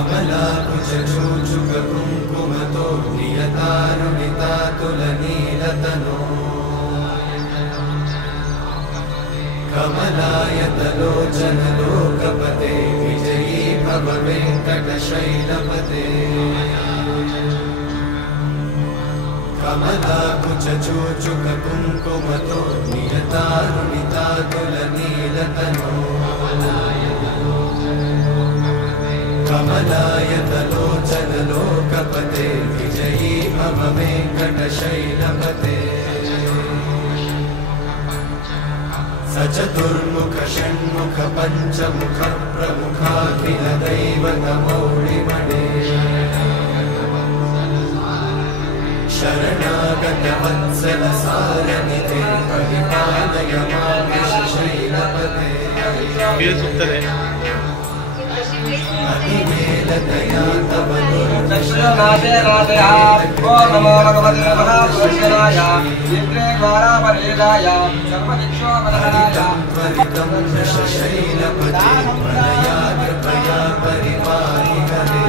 कमलाकुचूचुककुङ्कुमतो नियतानुनितातुलनीलतनो कमलायतलोचनलोकपते विजयी भव वेङ्कटशैलपते कमलाकुचूचुककुङ्कुमतो नियतानुनितातुलनीलतनो कमलायतलोचनलोकपते विजयी भव वेङ्कटशैलपते सचतुर्मुख षण्मुख पञ्चमुख प्रमुखाखिलदैवतमौलिमणे शरणागतवत्सलसारनिधे परिपालय मां शैलपते अधिमेलतया तव दुर्दशनादे नादया ओ नमो भगवते महापुरुषाय विघ्नेश्वरा परिदाय सर्वदिक्षोपदहराय त्वरितं शैलपते प्रणया कृपया परिपाहि हरे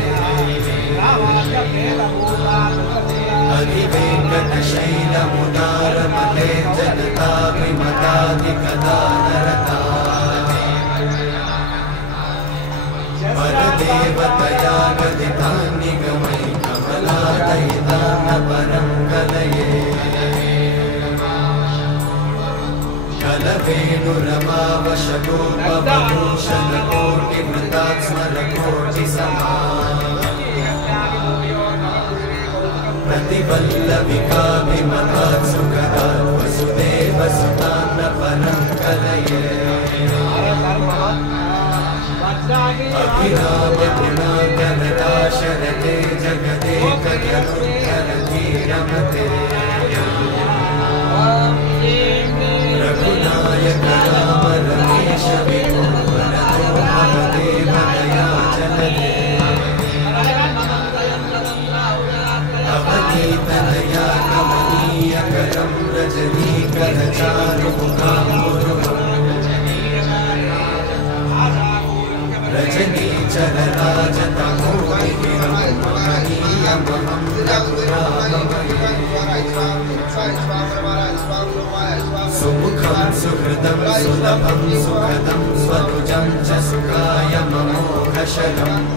अधिवेङ्कटशैलमुदारमते जनताभिमताधिकदानरता परदेवतया गदितान्निगमै कमलादयितान्नपरं कलये कलवेणुरमावशगोपभूषणकोटिमृतात्स्मरकोटिसमा प्रतिवल्लविकाभिमतात् सुखदात् वसुदेवसुतान्नपरं कलये अभिरामगुणाकरदाशरथे जगदेकधनुर्धरधीरमते रघुनायक राम रमेश विभो वरदो भवदेव दयाचलते अवनीतनया कमनीयकरं रजनीकरचारुमुखाम्बुरुहम् रजनीचरराजतमोहिरं महनीयमहं रघुराममये सुमुखं सुहृदं सुलभं सुखदं स्वनुजं च सुखाय ममोघशलम्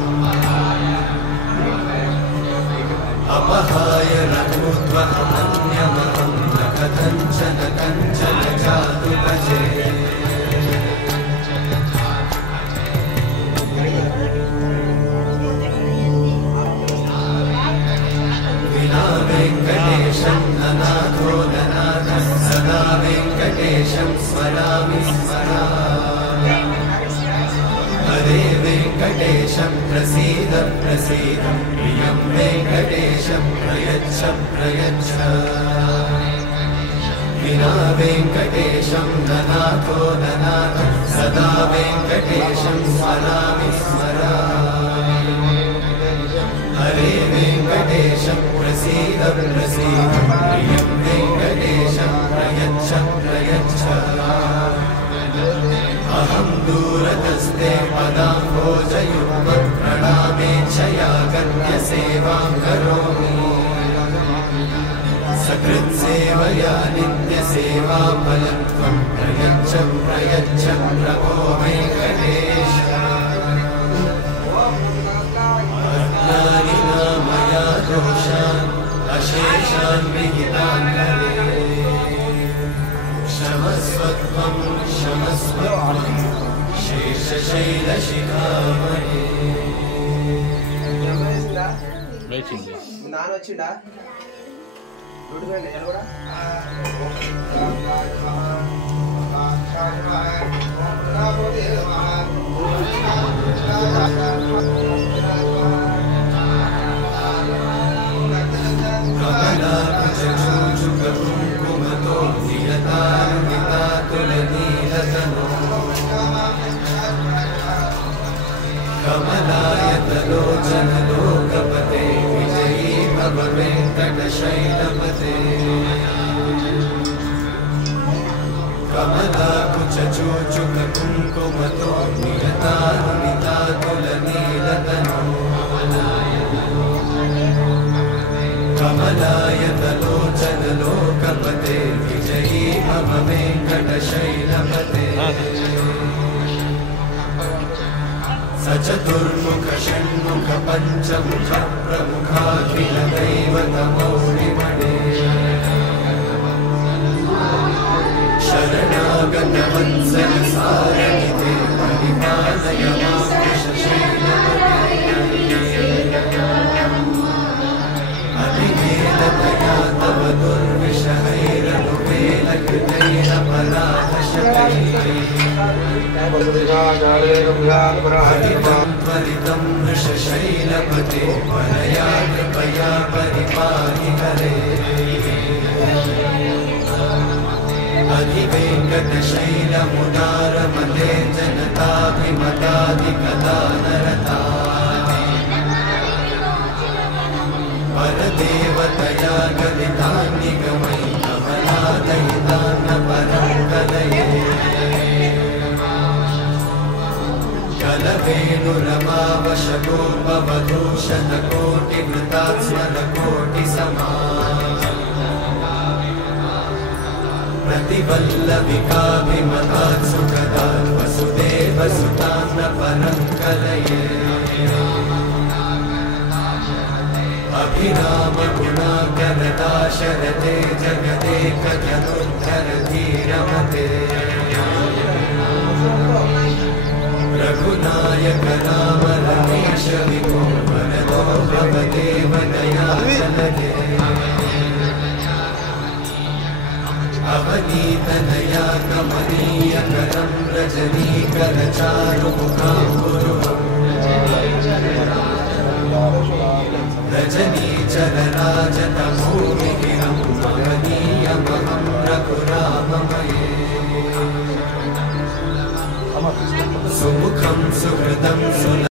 अपहाय रघुत्वमन्यमहं न कथञ्चन कञ्चन जातु भजे वेङ्कटेशं ननाथो ननाथः सदा वेङ्कटेशं स्मरामि स्मरामि हरे वेङ्कटेशं प्रसीद प्रसीद प्रियं वेङ्कटेशं प्रयच्छ प्रयच्छ विना वेङ्कटेशं ननाथो ननाथः सदा वेङ्कटेशं स्मरामि स्मरामि हरे वेङ्कटेशं प्रसीद प्रसीद प्रियं वेङ्कटेशं प्रयच्छ प्रयच्छ अहं दूरतस्ते पदाम्भोजयुग्मं प्रणामेच्छया गत्य सेवां करोमि सकृत्सेवया नित्यसेवाफलं त्वं प्रयच्छ प्रयच्छ प्रभो वेङ्कटेश मया दोषान् अशेषान् विहितान् हरे क्षमस्वत्वं क्षमस्वत्वं शेषशैलशिखामणे నాన్న వచ్చిండా రోడ్డు మీద నేను కూడా कमलाकुचूचुककुङ्कुमतो नियतानुनितातुलनीलतनो कमलायतलोचनलोकपते विजयी भव वेङ्कटशैलपते कमलाकुचूचुककुङ्कुमतो नियतानुनितातुलनीलतनो सर्वलोकपते विजयी मम वेङ्कटशैलपते सचतुर्मुख षण्मुख पञ्चमुख प्रमुखाखिल दैवतमौलिमणे शरणागत वत्सल सारथिते परिपालय मां अभिवेदतया तव दुर्विषहैरनुवेलकृतैरपराधशतैः त्वरितं वृषशैलपते परया कृपया परिपाहि हरे अधिवेङ्कटशैलमुदारमते जनताभिमताधिकदानरता परदेवतया गदितान्निगमै कमलादयितान्न परं कलये कलवेणुरमावशतोपवधूशतकोटिवृतात्स्मरकोटिसमा प्रतिवल्लविकाभिमतात् सुखदात् वसुदेवसुतान्न परं कलये अभिराम गुणाकरदाशरथे जगदेकधनुर्धरधीरमते रघुनायक राम रमेश विभो वरदो भवदेव दयाचलते अवनीतनया कमनीयकरं रजनीकरचारुमुखाम्बुरुहम् रजनीचरराजतमोमिहिरं महनीयमहं रघुराममये सुमुखं सुहृदं